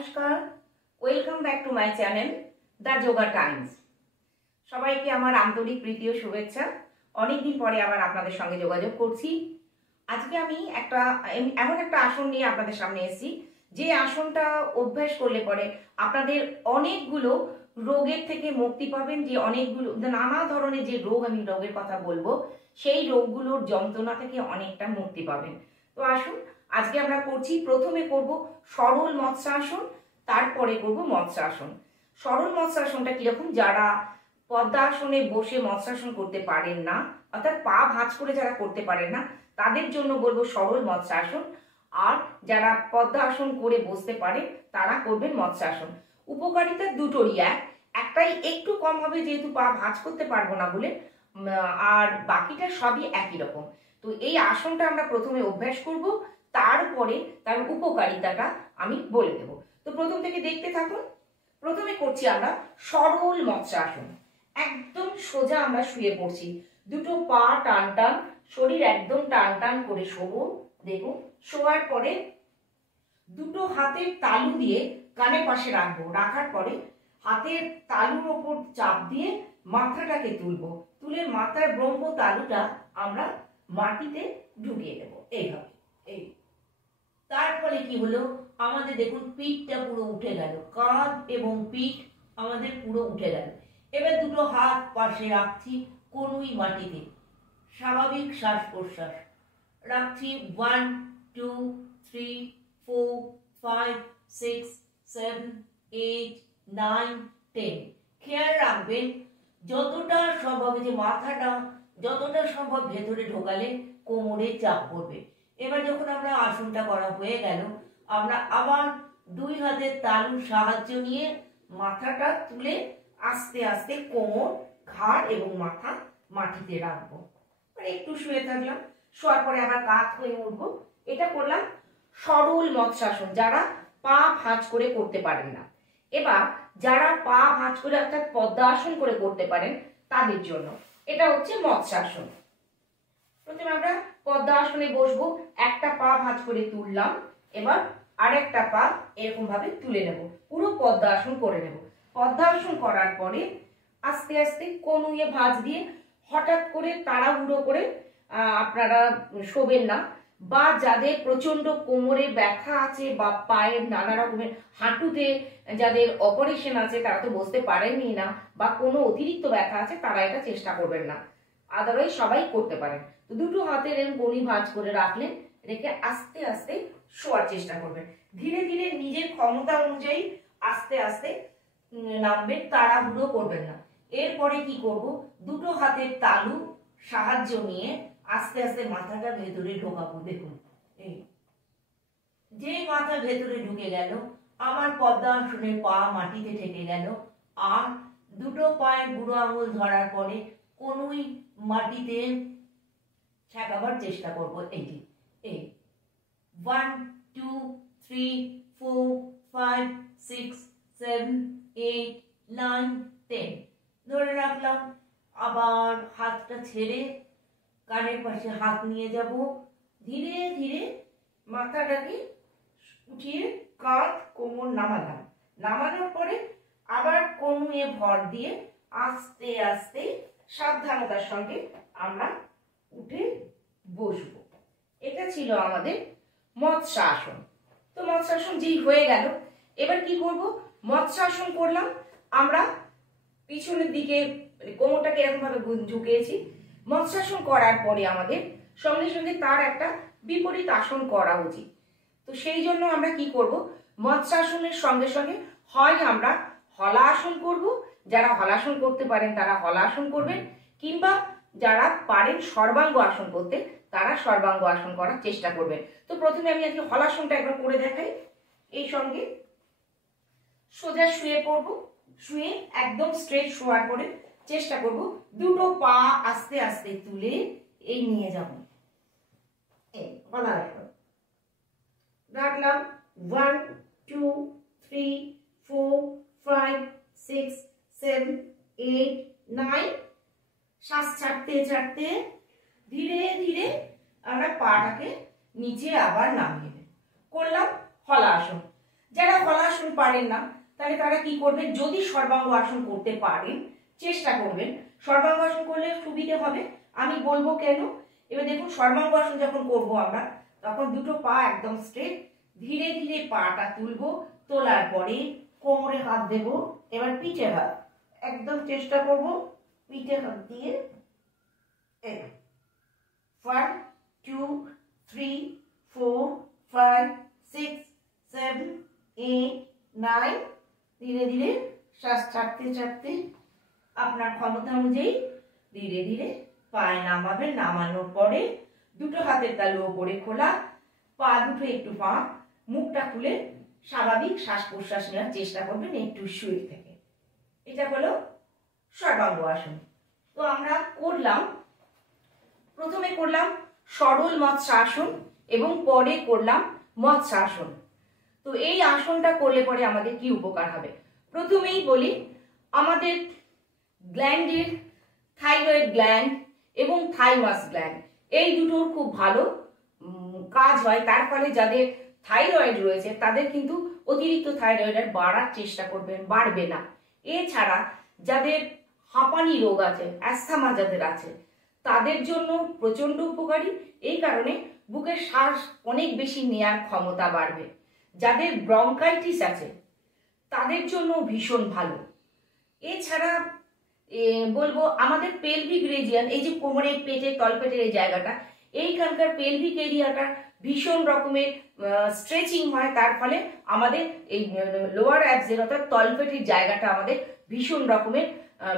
নমস্কার, welcome back to my channel the yoga Times. সবাইকে আমার আন্তরিক প্রীতি ও শুভেচ্ছা। অনেকদিন পরে আবার আপনাদের সঙ্গে যোগাযোগ করছি। আজকে আমি এমন একটা আসন নিয়ে আপনাদের সামনে এসেছি, যে আসনটা অভ্যাস করলে পরে আপনাদের অনেকগুলো রোগের থেকে মুক্তি পাবেন। যে অনেকগুলো নানা ধরনের যে রোগের কথা বলবো, সেই রোগগুলোর যন্ত্রণা থেকে অনেকটা মুক্তি পাবেন। তো আসুন, আজকে আমরা করছি, প্রথমে করব সরল মৎস্যাসন, তারপরে করব মৎস্যাসন। সরল মৎস্যাসনটা কিরকম? যারা পদ্মাসনে বসে মৎস্যাসন করতে পারেন না, অর্থাৎ পা ভাঁজ করে যারা করতে পারেন না, তাদের জন্য বলবো সরল মৎস্যাসন। আর যারা পদ্মাসন করে বসতে পারে তারা করবেন মৎস্যাসন। উপকারিতা দুটোরই একটাই একটু কম হবে, যেহেতু পা ভাঁজ করতে পারবো না বলে, আর বাকিটা সবই একই রকম। তো এই আসনটা আমরা প্রথমে অভ্যাস করব, তারপরে তার উপকারিতাটা আমি বলে দেব। তো প্রথম থেকে দেখতে থাকুন। প্রথমে করছি আমরা সরল মৎস্যাসন। একদম সোজা আমরা শুয়ে পড়ছি, দুটো পা টান টান, শরীর একদম টান টান করে শোবো। দেখুন, শোয়ার পরে দুটো হাতের তালু দিয়ে কানের পাশে রাখবো। রাখার পরে হাতের তালুর ওপর চাপ দিয়ে মাথাটাকে তুলবো। তুলে মাথার ব্রহ্ম তালুটা আমরা মাটিতে ঢুকিয়ে দেবো এইভাবে। এই তার ফলে কি হলো, আমাদের দেখুন পিঠটা পুরো উঠে গেল, কাঁধ এবং পিঠ আমাদের পুরো উঠে গেল। এবার দুটো হাত পাশে রাখছি কনুই মাটিতে, স্বাভাবিক শ্বাস প্রশ্বাস রাখছি। 1 2 3 4 5 6 7 8 9 10। খেয়াল রাখবেন যতটা সম্ভব, যে মাথাটা যতটা সম্ভব ভেতরে ঢোকালে কোমরে চাপ পড়বে। এবার যখন আমরা আসনটা করা হয়ে গেল, আমরা আবার দুই হাতের তালুর সাহায্য নিয়ে মাথাটা তুলে আস্তে আস্তে কোমর, ঘাড় এবং মাথা মাটিতে রাখবো। একটু শুয়ে থাকলাম, শোয়ার পরে আবার কাত হয়ে উঠবো। এটা করলাম সরল মৎস্যাসন, যারা পা ভাঁজ করে করতে পারেন না। এবার যারা পা ভাঁজ করে অর্থাৎ পদ্মাসন করে করতে পারেন তাদের জন্য এটা হচ্ছে মৎস্যাসন। প্রথমে আমরা পদ্মাসনে বসবো, একটা পা ভাঁজ করে তুললাম, এবার আরেকটা পা এরকম ভাবে তুলে নেব, পুরো পদ্মাসন করে নেব। পদ্মাসন করার পরে আস্তে আস্তে কনুয়ে ভাঁজ দিয়ে, হঠাৎ করে তাড়াহুড়ো করে আপনারা শোবেন না। বা যাদের প্রচন্ড কোমরে ব্যথা আছে বা পায়ের নানা রকমের, হাঁটুতে যাদের অপারেশন আছে তারা তো বসতে পারেননি না, বা কোনো অতিরিক্ত ব্যথা আছে, তারা এটা চেষ্টা করবেন না। আদারওয়াইজ সবাই করতে পারেন। তো দুটো হাতের এরকম কনুই ভাঁজ করে রাখলেন, রেখে আস্তে আস্তে শোয়ার চেষ্টা করবেন। ধীরে ধীরে নিজের ক্ষমতা অনুযায়ী আস্তে আস্তে নামবেন, তাড়াহুড়ো করবেন না। এরপরে কি করব, দুটো হাতের তালু সাহায্য নিয়ে আস্তে আস্তে মাথাটা ভেতরে ঢোকাবো। দেখুন, এই যে মাথা ভেতরে ঢুকে গেল, আমার পদ্মাসনের পা মাটিতে ঠেকে গেল। আর দুটো পায়ের বুড়ো আঙুল ধরার পরে কোনুই মাটিতে ঠেকাবার চেষ্টা করব। এইটি এই 1 2 3 4 5 6 7 8 9 10 ধরে রাখলাম। আবার হাতটা ছেড়ে কানের পাশে হাত নিয়ে যাব। ধীরে ধীরে মাথাটাকে উঠিয়ে কাঁধ কোমর নামালাম। নামানোর পরে আবার কনুয়ে ভর দিয়ে আস্তে আস্তে সাবধানতার সঙ্গে আমরা উঠে বসবো। এটা ছিল আমাদের মৎস্যাসন। তো মৎস্যাসন যেই হয়ে গেল, এবার কি করব, মৎস্যাসন করলাম আমরা পিছনের দিকে, কোমরটাকে এরকম ভাবে ঝুঁকিয়েছি। মৎস্যাসন করার পরে আমাদের সঙ্গে সঙ্গে তার একটা বিপরীত আসন করা উচিত। তো সেই জন্য আমরা কি করব, মৎস্যাসনের সঙ্গে সঙ্গে হয় আমরা হলাসন করব, যারা হলাসন করতে পারেন তারা হলাসন করবেন, কিংবা যারা পারেন সর্বাঙ্গ আসন করতে তারা সর্বাঙ্গ আসন করার চেষ্টা করবেন। তো প্রথমে আমি আজকে হলাসনটা একবার করে দেখাই। এই সঙ্গে সোজা শুয়ে পড়ব, শুয়ে একদম স্ট্রেট শোয়ার পরে চেষ্টা করব দুটো পা আস্তে আস্তে তুলে এই নিয়ে যাব। রাখলাম 1 2 3 4 5 6 7 8 9। শ্বাস ছাড়তে ছাড়তে ধীরে ধীরে আমরা পাটাকে নিচে আবার নামিয়ে করলাম হলাসন। যারা হলাসন পারেন না তাহলে তারা কি করবেন, যদি সর্বাঙ্গ আসন করতে পারেন চেষ্টা করবেন। সর্বাঙ্গ আসন করলে সুবিধে হবে, আমি বলবো কেন। এবার দেখুন, সর্বাঙ্গ আসন যখন করবো আমরা, তখন দুটো পা একদম স্ট্রেট, ধীরে ধীরে পাটা তুলবো, তোলার পরে কোমরে হাত দেব, এবার পিঠে হাত একদম চেষ্টা করব পিঠে হাত দিয়ে 1 2 3 4 5 6 7 8 9, ধীরে ধীরে শ্বাস ছাড়তে ছাড়তে আপনার ক্ষমতা অনুযায়ী ধীরে ধীরে পায়ে নামাবেন। নামানোর পরে দুটো হাতের তালু ওপরে খোলা, পা দুটো একটু ফাঁক, মুখটা খুলে স্বাভাবিক শ্বাস প্রশ্বাস নেওয়ার চেষ্টা করবেন একটু শুয়ে থেকে। এটা হলো সর্বাঙ্গ আসন। তো আমরা করলাম, প্রথমে করলাম সরল মৎস্যাসন এবং পরে করলাম মৎস্যাসন। তো এই আসনটা করলে পরে আমাদের কি উপকার হবে, প্রথমেই বলি, আমাদের গ্ল্যান্ডের থাইরয়েড গ্ল্যান্ড এবং থাইমাস গ্ল্যান্ড এই দুটোর খুব ভালো কাজ হয়। তার ফলে যাদের থাইরয়েড রয়েছে তাদের কিন্তু অতিরিক্ত থাইরয়েড আর বাড়ার চেষ্টা করবেন, বাড়বে না। এছাড়া যাদের হাঁপানি রোগ আছে, অ্যাस्थমা যাদের আছে, তাদের জন্য প্রচন্ড উপকারী। এই কারণে বুকের শ্বাস অনেক বেশি নেয়ার ক্ষমতা বাড়বে। যাদের ব্রঙ্কাইটিস আছে তাদের জন্য ভীষণ ভালো। এছাড়া বলবো, আমাদের পেলভিক রিজিয়ন, এই যে কোমরের পেটের তলপেটের এই জায়গাটা, এইখানকার পেলভিক এরিয়াটা ভীষণ রকমের স্ট্রেচিং হয়। তার ফলে আমাদের এই লোয়ার অ্যাবসের অর্থাৎ তলপেটের জায়গাটা আমাদের ভীষণ রকমের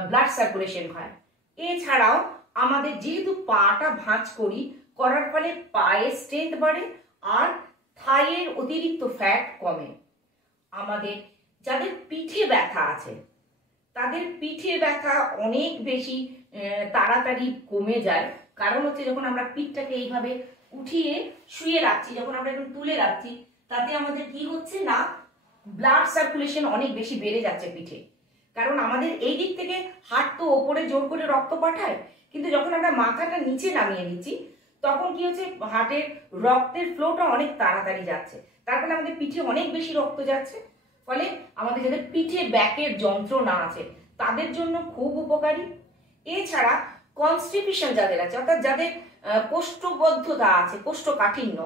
ব্লাড সার্কুলেশন হয়। এছাড়াও আমাদের যেহেতু পাটা ভাঁজ করি, করার ফলে পায়ের স্ট্রেংথ বাড়ে আর থাইয়ের অতিরিক্ত ফ্যাট কমে। আমাদের যাদের পিঠে ব্যথা আছে তাদের পিঠে ব্যথা অনেক বেশি তাড়াতাড়ি কমে যায়। কারণ হচ্ছে, যখন আমরা পিঠটাকে এইভাবে উঠিয়ে শুয়ে রাখছি, যখন আমরা এখন তুলে রাখছি, তাতে আমাদের কি হচ্ছে না, ব্লাড সার্কুলেশন অনেক বেশি বেড়ে যাচ্ছে পিঠে। কারণ আমাদের এই দিক থেকে হাত তো ওপরে জোর করে রক্ত পাঠায়, কিন্তু যখন আমরা মাথাটা নিচে নামিয়ে দিচ্ছি তখন কি হচ্ছে, হার্টের রক্তের ফ্লোটা অনেক তাড়াতাড়ি যাচ্ছে, তার ফলে আমাদের পিঠে অনেক বেশি রক্ত যাচ্ছে। ফলে আমাদের যাদের পিঠে ব্যাকের যন্ত্রণা আছে তাদের জন্য খুব উপকারী। এছাড়া কনস্টিপেশন যাদের আছে, অর্থাৎ যাদের কোষ্ঠবদ্ধতা আছে, কোষ্ঠকাঠিন্য,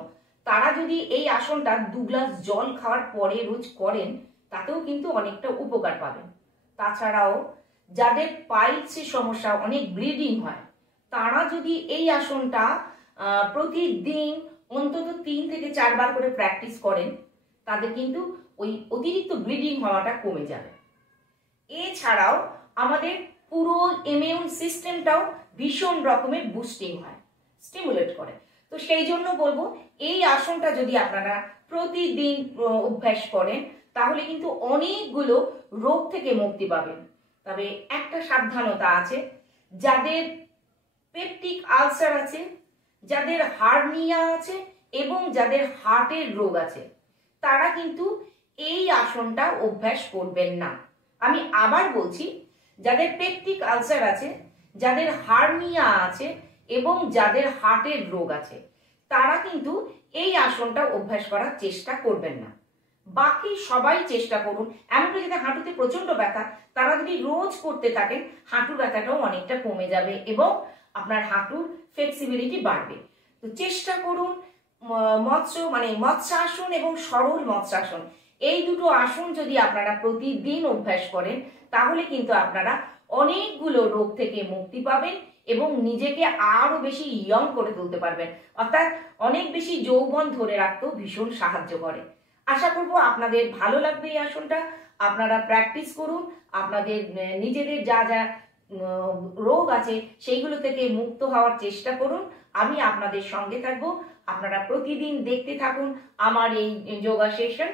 তারা যদি এই আসনটা 2 গ্লাস জল খাওয়ার পরে রোজ করেন তাতেও কিন্তু অনেকটা উপকার পাবেন। তাছাড়াও যাদের পাইলসের সমস্যা, অনেক ব্লিডিং হয়, তারা যদি এই আসনটা প্রতিদিন অন্তত 3 থেকে 4 বার করে প্র্যাকটিস করেন, তাদের কিন্তু ওই অতিরিক্ত ব্লিডিং হওয়াটা কমে যাবে। এছাড়াও আমাদের পুরো ইমিউন সিস্টেমটাও ভীষণ রকমের বুস্টিং হয়, স্টিমুলেট করে। তো সেই জন্য বলবো, এই আসনটা যদি আপনারা প্রতিদিন অভ্যাস করেন তাহলে কিন্তু অনেকগুলো রোগ থেকে মুক্তি পাবেন। তবে একটা সাবধানতা আছে, যাদের পেপটিক আলসার আছে, যাদের হার্নিয়া আছে এবং যাদের হার্টের রোগ আছে, তারা কিন্তু এই আসনটা অভ্যাস করবেন না। আমি আবার বলছি, যাদের পেপটিক আলসার আছে, যাদের হার্নিয়া আছে এবং যাদের হার্টের রোগ আছে, তারা কিন্তু এই আসনটা অভ্যাস করার চেষ্টা করবেন না। বাকি সবাই চেষ্টা করুন। এমনকি যাদের হাঁটুতে প্রচন্ড ব্যথা, তারা যদি রোজ করতে থাকেন হাঁটু ব্যথাটাও অনেকটা কমে যাবে এবং আপনার হাঁটুর ফ্লেক্সিবিলিটি বাড়বে। তো চেষ্টা করুন মৎস্যাসন এবং সরল মৎস্যাসন, এই দুটো আসন যদি আপনারা প্রতিদিন অভ্যাস করেন তাহলে কিন্তু আপনারা অনেকগুলো রোগ থেকে মুক্তি পাবেন এবং নিজেকে আরো বেশি ইয়ং করে তুলতে পারবেন, অর্থাৎ অনেক বেশি যৌবন ধরে রাখতেও ভীষণ সাহায্য করে। আশা করব আপনাদের ভালো লাগবে এই আসনটা। আপনারা প্র্যাকটিস করুন, আপনাদের নিজেদের যা যা রোগ আছে সেইগুলো থেকে মুক্ত হওয়ার চেষ্টা করুন। আমি আপনাদের সঙ্গে থাকবো। আপনারা প্রতিদিন দেখতে থাকুন আমার এই যোগা সেশন।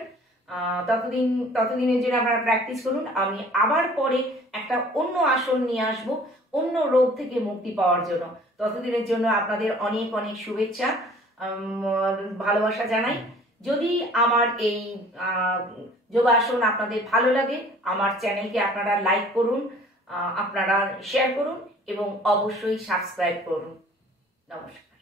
ততদিনের জন্য আপনারা প্র্যাকটিস করুন। আমি আবার পরে একটা অন্য আসন নিয়ে আসব অন্য রোগ থেকে মুক্তি পাওয়ার জন্য। ততদিনের জন্য আপনাদের অনেক অনেক শুভেচ্ছা, ভালোবাসা জানাই। যদি আমার এই যোগাসন আপনাদের ভালো লাগে, আমার চ্যানেলকে আপনারা লাইক করুন, আপনারা শেয়ার করুন এবং অবশ্যই সাবস্ক্রাইব করুন। নমস্কার।